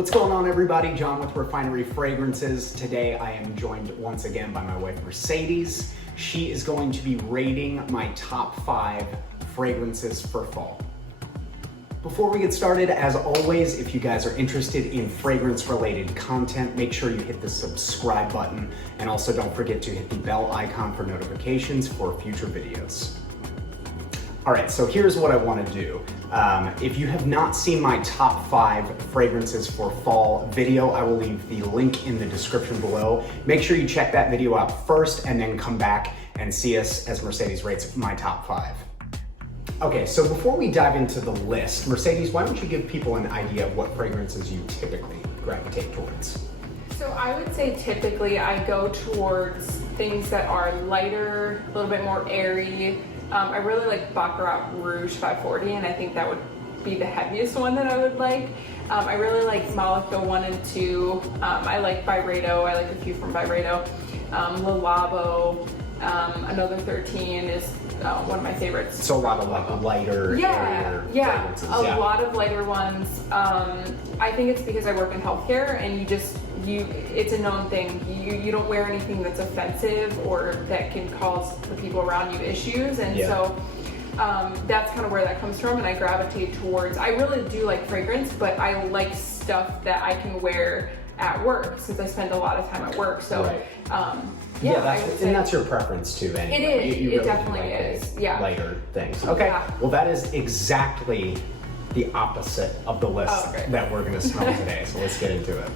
What's going on, everybody? John with Refinery Fragrances. Today I am joined once again by my wife Mercedes. She is going to be rating my top 5 fragrances for fall. Before we get started, as always, if you guys are interested in fragrance-related content, make sure you hit the subscribe button, and also don't forget to hit the bell icon for notifications for future videos. All right, so here's what I want to do. If you have not seen my top 5 fragrances for fall video, I will leave the link in the description below. Make sure you check that video out first and then come back and see us as Mercedes rates my top 5. Okay, so before we dive into the list, Mercedes, why don't you give people an idea of what fragrances you typically gravitate towards? So I would say typically I go towards things that are lighter, a little bit more airy. I really like Baccarat Rouge 540, and I think that would be the heaviest one that I would like. I really like Malika 1 and 2. I like Byredo. I like a few from Byredo. Le Labo, Another 13 is one of my favorites. So a lot of like lighter, airier fragrances. A lot of lighter ones. I think it's because I work in healthcare, and it's a known thing. You don't wear anything that's offensive or that can cause the people around you issues, and so that's kind of where that comes from. And I gravitate towards. I really do like fragrance, but I like stuff that I can wear at work since I spend a lot of time at work. So. Right. That's your preference too, anyway. It is. You it definitely is. Yeah. Lighter things. Okay. Yeah. Well, that is exactly the opposite of the list that we're going to smell today. So let's get into it.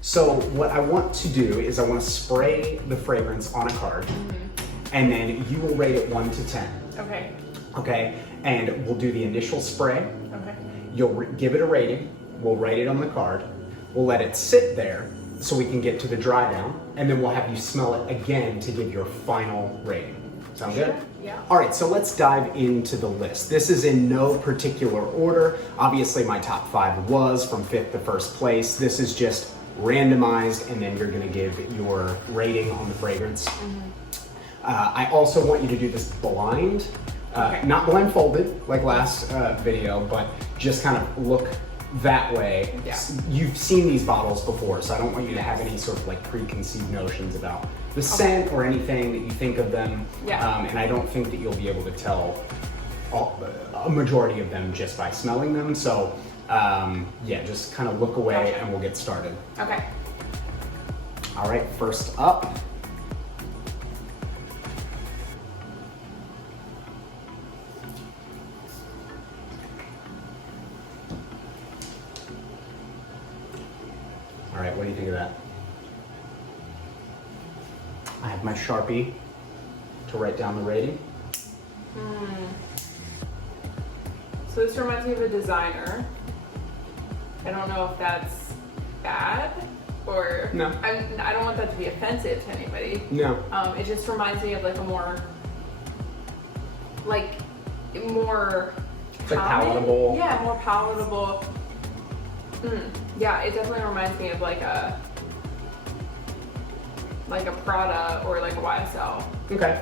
So what I want to do is I want to spray the fragrance on a card, and then you will rate it 1 to 10. Okay. Okay. And we'll do the initial spray. Okay. You'll give it a rating. We'll write it on the card. We'll let it sit there so we can get to the dry down, and then we'll have you smell it again to give your final rating. Sound good? Yeah. All right, so let's dive into the list. This is in no particular order. Obviously, my top 5 was from 5th to 1st place. This is just randomized, and then you're gonna give your rating on the fragrance. I also want you to do this blind, not blindfolded like last video, but just kind of look that way. Yeah. You've seen these bottles before, so I don't want you to have any sort of like preconceived notions about the scent or anything that you think of them. Yeah. And I don't think that you'll be able to tell a majority of them just by smelling them. So just kind of look away and we'll get started. Okay. All right, first up. All right, what do you think of that? I have my Sharpie to write down the rating. So this reminds me of a designer. I don't know if that's bad or No. I don't want that to be offensive to anybody. No. It just reminds me of like a more Like common, palatable. Yeah, more palatable. Yeah, it definitely reminds me of like a Prada or like a YSL. Okay.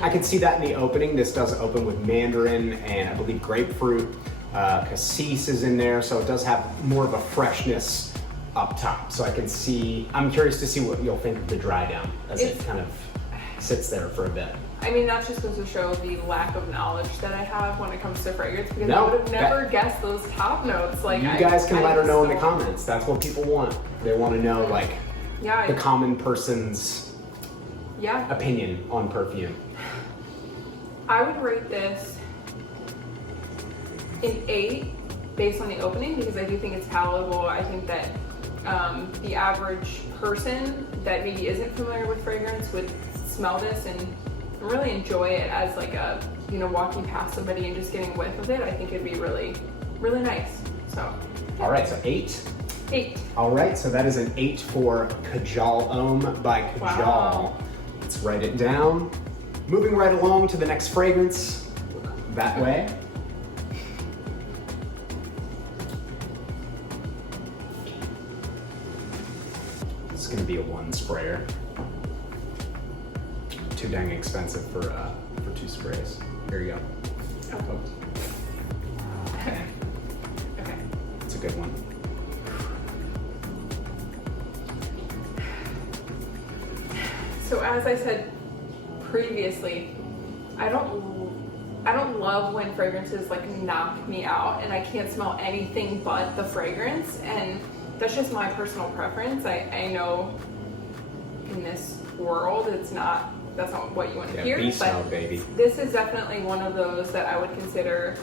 I can see that in the opening. This does open with mandarin and I believe grapefruit. Cassis is in there, so it does have more of a freshness up top. So I'm curious to see what you'll think of the dry down as it kind of sits there for a bit. I mean, that's just goes to show the lack of knowledge that I have when it comes to fragrance, because I would have never guessed those top notes. Like, you guys can let her know in the comments. That's what people want. They want to know the common person's opinion on perfume. I would rate this an 8 based on the opening, because I do think it's palatable. I think that the average person that maybe isn't familiar with fragrance would smell this and really enjoy it as like a, walking past somebody and just getting a whiff of it. I think it'd be really, really nice. So. All right, so 8. 8. All right, so that is an 8 for Kajal Homme by Kajal. Wow. Let's write it down. Moving right along to the next fragrance. Look that way. It's gonna be a 1 sprayer. Too dang expensive for 2 sprays. Here you go. Oh. Okay. It's a good one. as I said previously, I don't love when fragrances like knock me out and I can't smell anything but the fragrance, and that's just my personal preference. I know in this world that's not what you want to hear, beast but mode, baby. this is definitely one of those that I would consider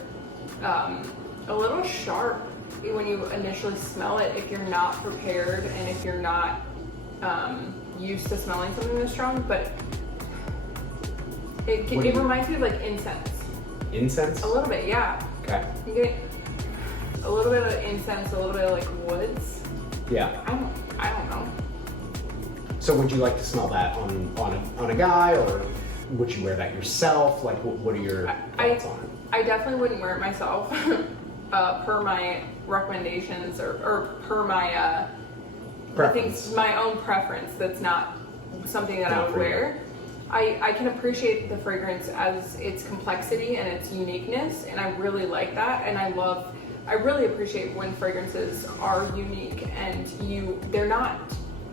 a little sharp when you initially smell it if you're not prepared and if you're not used to smelling something this strong, but it reminds me of like incense. Incense? A little bit, yeah. Okay. You get a little bit of incense, a little bit of like woods. Yeah. I don't know. So would you like to smell that on a guy, or would you wear that yourself? Like, what are your thoughts on it? I definitely wouldn't wear it myself, per my recommendations or per my Preference. my own preference. That's not something that I would wear. I can appreciate the fragrance as its complexity and its uniqueness, and I really like that. And I really appreciate when fragrances are unique and they're not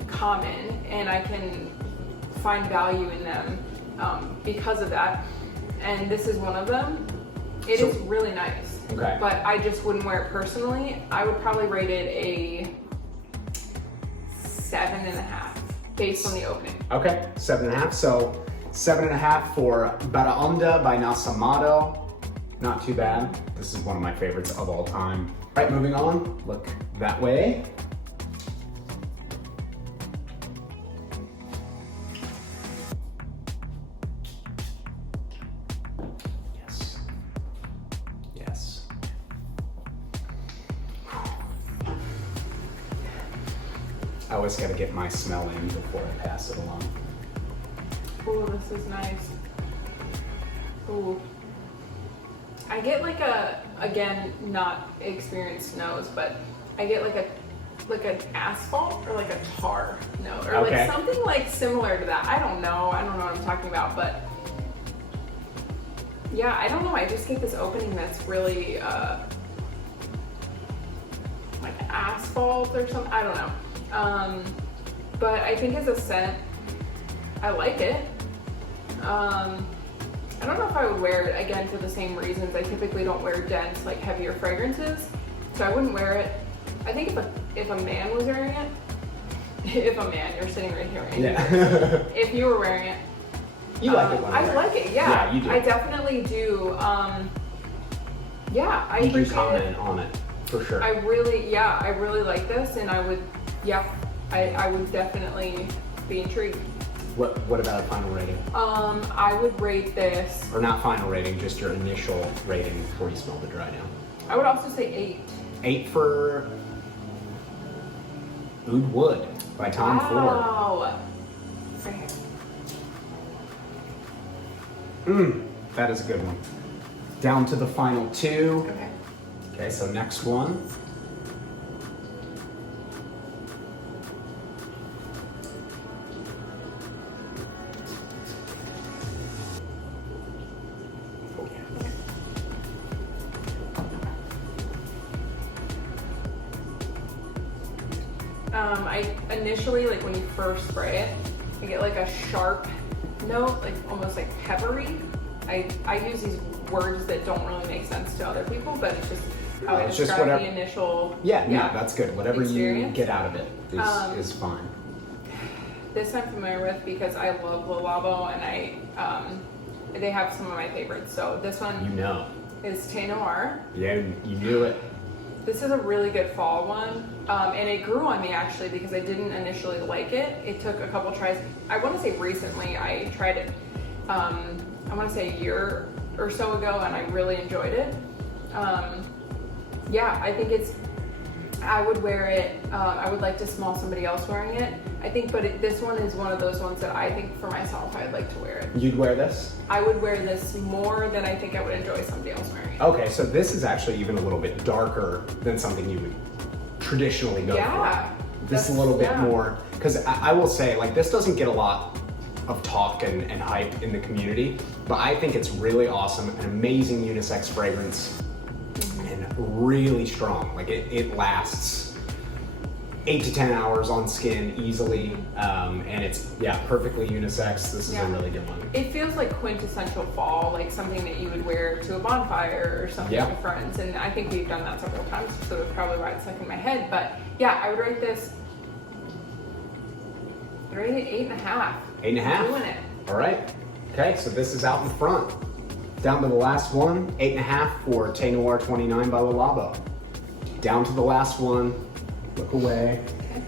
common, and I can find value in them because of that. And this is one of them. It is really nice. Okay. But I just wouldn't wear it personally. I would probably rate it a 7.5 based on the opening. Okay, 7.5. So 7.5 for Baraonda by Nasamato. Not too bad. This is one of my favorites of all time. All right, moving on. Look that way. Yes. Yes. I always got to get my smell in before I pass it along. Oh, this is nice. Ooh. I get like again, not experienced nose, but I get like an asphalt or like a tar note, or Okay. like something like similar to that. I don't know what I'm talking about, but yeah, I don't know. I just get this opening that's really like asphalt or something. I don't know. But I think as a scent, I like it. I don't know if I would wear it again for the same reasons. I typically don't wear dense, like heavier fragrances, so I wouldn't wear it. I think if a man was wearing it, if a man, you're sitting right here, right? Yeah. If you were wearing it, You like it when I like it. Yeah, Yeah, you do. I definitely do. Yeah, I You do appreciate comment it. on it for sure. I really like this, and I would definitely be intrigued. What about a final rating? I would rate this. Or not final rating, just your initial rating before you smell the dry down. I would also say 8. 8 for Oud Wood by Tom Ford. Wow. Okay. That is a good one. Down to the final 2. Okay. Okay, so next one. I initially, like when you first spray it, I get like a sharp note, like almost like peppery. I use these words that don't really make sense to other people, but it's just how I It's just describe whatever. the initial. Yeah, that's good. Whatever you experience. get out of it is fine. This I'm familiar with because I love Le Labo, and they have some of my favorites. So this one You know. is tenor. Yeah, you knew it. This is a really good fall one, and it grew on me actually because I didn't initially like it. It took a couple tries. I want to say recently I tried it. I want to say a year or so ago, and I really enjoyed it. Yeah, I think I would wear it. I would like to smell somebody else wearing it. I think, but this one is one of those ones that I think for myself I'd like to wear it. You'd wear this? I would wear this more than I think I would enjoy somebody else wearing it. Okay, so this is actually even a little bit darker than something you would traditionally go Yeah, for. This is a little bit yeah. more, because I will say, like, this doesn't get a lot of talk and hype in the community, but I think it's really awesome, an amazing unisex fragrance, and really strong. Like it lasts 8 to 10 hours on skin easily, and it's, yeah, perfectly unisex. This is a really good one. It feels like quintessential fall, like something that you would wear to a bonfire or something with friends, and I think we've done that several times, so that's probably why it's stuck in my head. But yeah, I would rate this, I'd rate it 8.5. 8.5? I'm doing it. All right. Okay, so this is out in front. Down to the last one, 8.5 for Tenor 29 by Le Labo. Down to the last one, look away. Okay.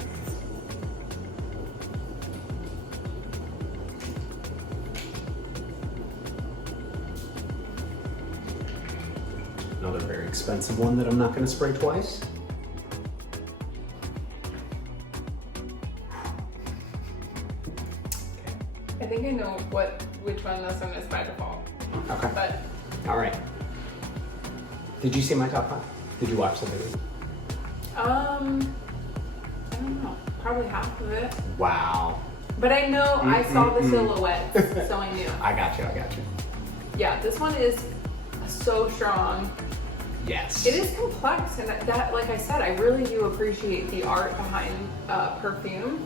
Another very expensive one that I'm not going to spray twice. I think I know which one this one is by default. Okay. But all right. Did you see my top 5? Did you watch the video? I don't know. Probably half of it. Wow. But I know I saw the silhouettes, so I knew. I got you. Yeah, this one is so strong. Yes. It is complex, and that, like I said, I really do appreciate the art behind perfume.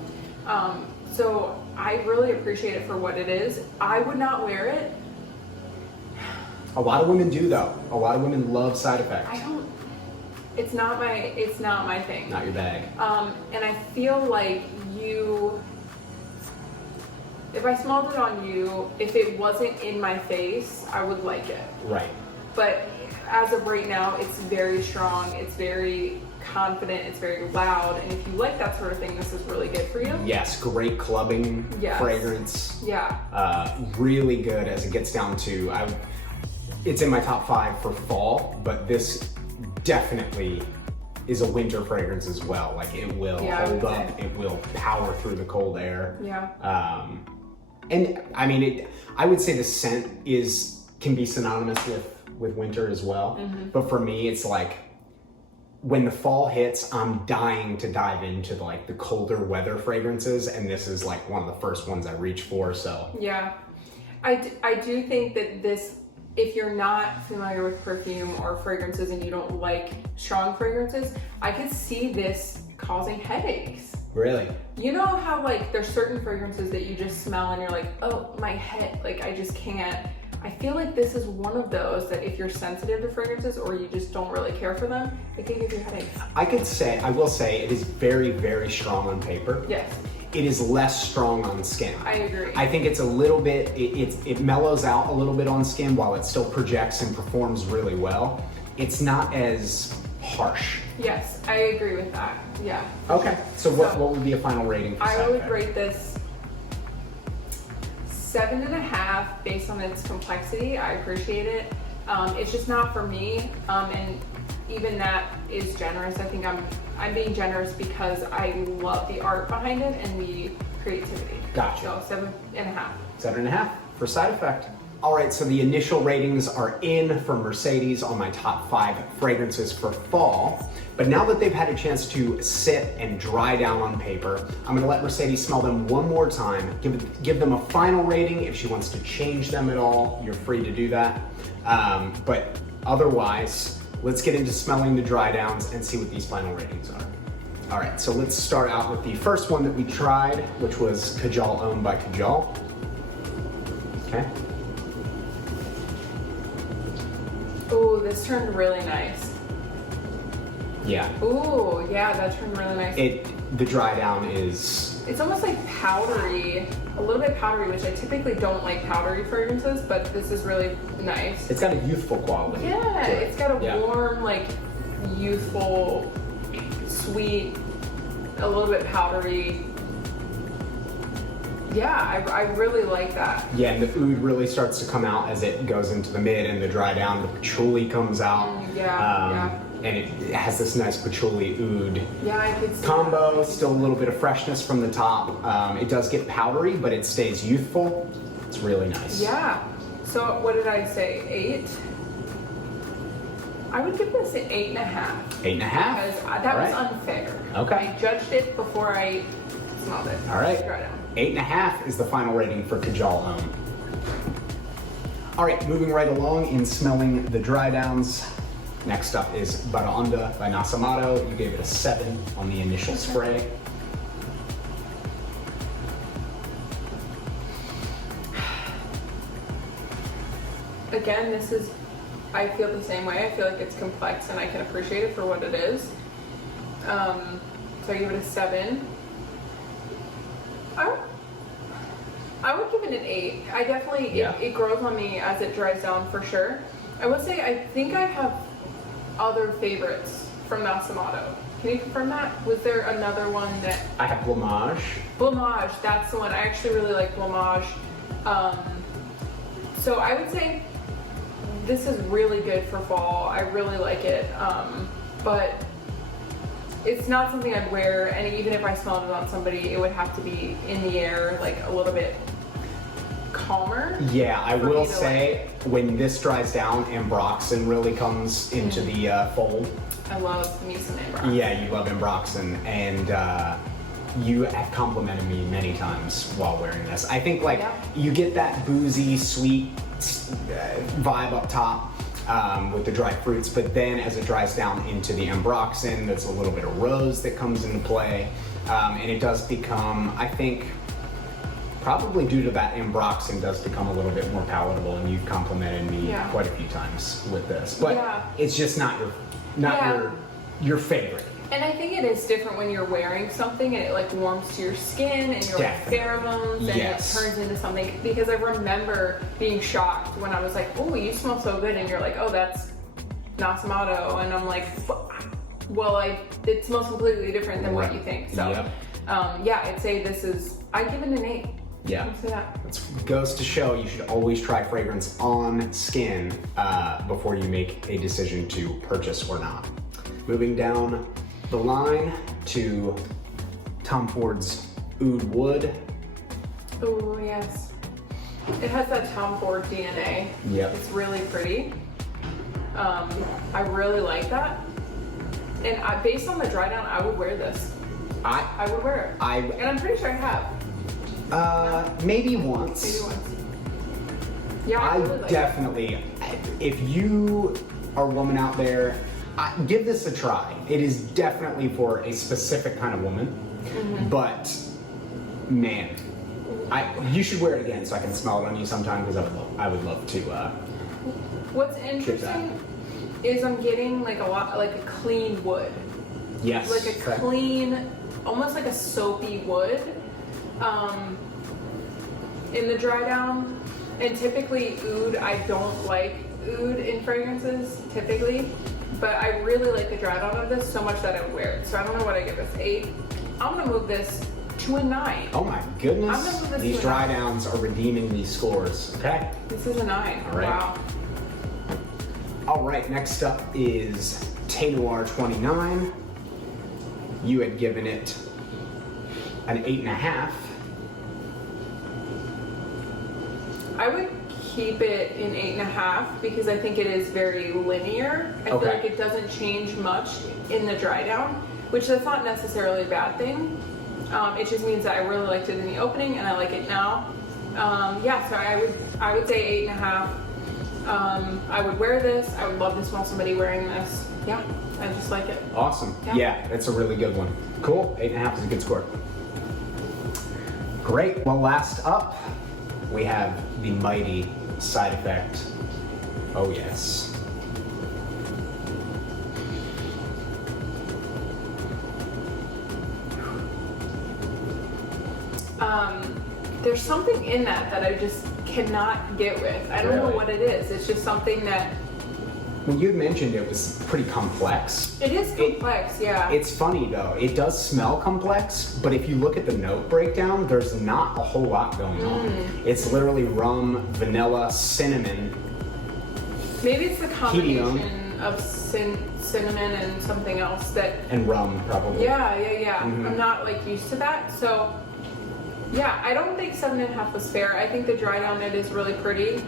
So I really appreciate it for what it is. I would not wear it. A lot of women do, though. A lot of women love side effects. It's not my thing. Not your bag. And I feel like if I smelled it on you, if it wasn't in my face, I would like it. Right. But as of right now, it's very strong, it's very confident, it's very loud, and if you like that sort of thing, this is really good for you. Yes, great clubbing fragrance. Yeah. Really good as it gets down to, it's in my top 5 for fall, but this definitely is a winter fragrance as well. Like it will hold up, it will power through the cold air. Yeah. And I mean, I would say the scent can be synonymous with winter as well. Mm-hmm. But for me, it's like when the fall hits, I'm dying to dive into the colder weather fragrances, and this is like one of the first ones I reach for. So yeah, I do think that this, if you're not familiar with perfume or fragrances and you don't like strong fragrances, I could see this causing headaches. Really? You know how there's certain fragrances that you just smell and you're like, oh, my head, I just can't. I feel like this is one of those that if you're sensitive to fragrances or you just don't really care for them, it can give you a headache. I will say it is very, very strong on paper. Yes. It is less strong on skin. I agree. I think it's a little bit, it mellows out a little bit on skin while it still projects and performs really well. It's not as harsh. Yes, I agree with that. Yeah. Okay, so what would be a final rating for I would rate this 7.5 based on its complexity. I appreciate it. It's just not for me, and even that is generous. I think I'm being generous because I love the art behind it and the creativity. Gotcha. So 7.5. 7.5 for side effect. All right, so the initial ratings are in for Mercedes on my top 5 fragrances for fall. But now that they've had a chance to sit and dry down on paper, I'm gonna let Mercedes smell them one more time, give them a final rating. If she wants to change them at all, you're free to do that. But otherwise, let's get into smelling the dry downs and see what these final ratings are. All right, so let's start out with the first one that we tried, which was Kajal Homme by Kajal. Okay. Ooh, this turned really nice. Yeah. Ooh, yeah, that turned really nice. The dry down is... It's almost like powdery, a little bit powdery, which I typically don't like powdery fragrances, but this is really nice. It's got a youthful quality. Yeah, it's got a warm, youthful, sweet, a little bit powdery. Yeah, I really like that. Yeah, and the oud really starts to come out as it goes into the mid and the dry down. The patchouli comes out. Yeah. And it has this nice patchouli oud I could see combo. that. Still a little bit of freshness from the top. It does get powdery, but it stays youthful. It's really nice. Yeah. So what did I say? 8? I would give this an 8.5. 8.5? Because that was unfair. Okay. I judged it before I smelled it. All right. Dry down. 8.5 is the final rating for Kajal Homme. All right, moving right along in smelling the dry downs. Next up is Baraonda by Nasamato. You gave it a 7 on the initial spray. Again, I feel the same way. I feel like it's complex and I can appreciate it for what it is. So I give it a 7. I would give it an 8. I definitely, it grows on me as it dries down for sure. I would say I think I have other favorites from Nasamato. Can you confirm that? Was there another one that... I have Blamage. Blamage, that's the one. I actually really like Blamage. So I would say this is really good for fall. I really like it. But it's not something I'd wear, and even if I smelled it on somebody, it would have to be in the air, like a little bit calmer. Yeah, I will say when this dries down, Ambroxan really comes into the fold. I love me some Ambroxan. Yeah, you love Ambroxan, and you have complimented me many times while wearing this. I think you get that boozy, sweet vibe up top with the dried fruits, but then as it dries down into the Ambroxan, there's a little bit of rose that comes into play, and it does become, I think, probably due to that, Ambroxan does become a little bit more palatable, and you've complimented me quite a few times with this. But it's just not your favorite. And I think it is different when you're wearing something and it like warms to your skin and your pheromones and it turns into something. Because I remember being shocked when I was like, "Oh, you smell so good," and you're like, "Oh, that's Nasamato," and I'm like, "Well, it smells completely different than what you think." So, I'd say I give it an 8. Yeah, it goes to show you should always try fragrance on skin before you make a decision to purchase or not. Moving down the line to Tom Ford's Oud Wood. Oh yes, it has that Tom Ford DNA. Yep. It's really pretty. I really like that. And based on the dry down, I would wear this. I would wear it. And I'm pretty sure I have. Maybe once. Maybe once. Yeah, I really like definitely. If you are a woman out there, give this a try. It is definitely for a specific kind of woman, but man, you should wear it again so I can smell it on you sometime, because I would love to. What's interesting is I'm getting like a clean wood. Yes. Like a clean, almost like a soapy wood in the dry down. And typically oud, I don't like oud in fragrances, typically. But I really like the dry down of this so much that I would wear it. So I don't know what I give this, 8. I'm gonna move this to a 9. Oh my goodness. These dry downs are redeeming these scores. Okay. This is a 9. All right. Wow. All right, next up is Tenor 29. You had given it an 8.5. I would keep it in 8.5 because I think it is very linear. I feel like it doesn't change much in the dry down, which that's not necessarily a bad thing. It just means that I really liked it in the opening and I like it now. So I would say 8.5. I would wear this. I would love to smell somebody wearing this. Yeah, I just like it. Awesome. Yeah, it's a really good one. Cool. 8.5 is a good score. Great. Well, last up, we have the mighty Side Effect. Oh yes. There's something in that I just cannot get with. I don't know what it is. It's just something that... When you mentioned it was pretty complex. It is complex, yeah. It's funny though, it does smell complex, but if you look at the note breakdown, there's not a whole lot going on. It's literally rum, vanilla, cinnamon. Maybe it's the combination of cinnamon and something else that... And rum, probably. Yeah. I'm not used to that, so... Yeah, I don't think 7.5 was fair. I think the dry down it is really pretty.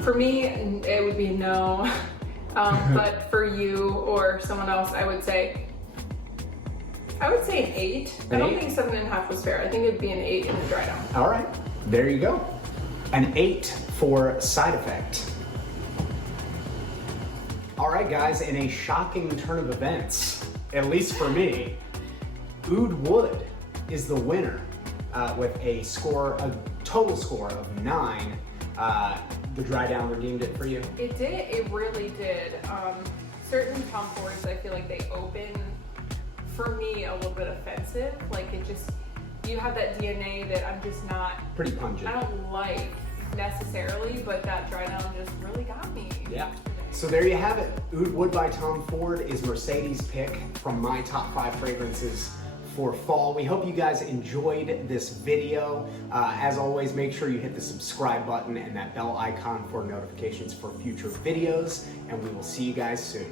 For me, it would be no. But for you or someone else, I would say an 8. I don't think 7.5 was fair. I think it'd be an 8 in the dry down. All right, there you go. An 8 for Side Effect. All right, guys, in a shocking turn of events, at least for me, Oud Wood is the winner with a total score of 9. The dry down redeemed it for you? It did, it really did. Certain Tom Fords, I feel like they open, for me, a little bit offensive. Like it just, you have that DNA that I'm just not, pretty pungent. I don't like necessarily, but that dry down just really got me. Yeah. So there you have it. Oud Wood by Tom Ford is Mercedes' pick from my top 5 fragrances for fall. We hope you guys enjoyed this video. As always, make sure you hit the subscribe button and that bell icon for notifications for future videos, and we will see you guys soon.